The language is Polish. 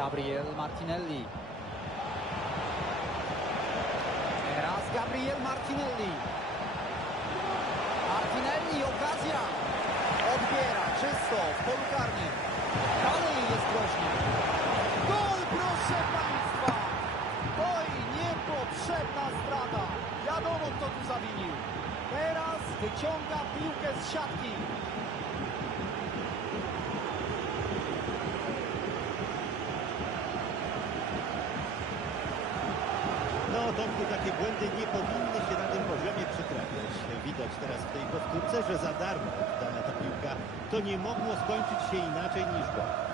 Gabriel Martinelli. Teraz Gabriel Martinelli. Martinelli, okazja. Odbiera, czysto, w polu karnym. Dalej jest groźnie. Gol, proszę Państwa! Oj, niepotrzebna strata. Wiadomo, kto tu zawinił. Teraz wyciąga piłkę z siatki. Tomku, takie błędy nie powinny się na tym poziomie przytrafiać. Widać teraz w tej powtórce, że za darmo oddana ta piłka to nie mogło skończyć się inaczej niż gol.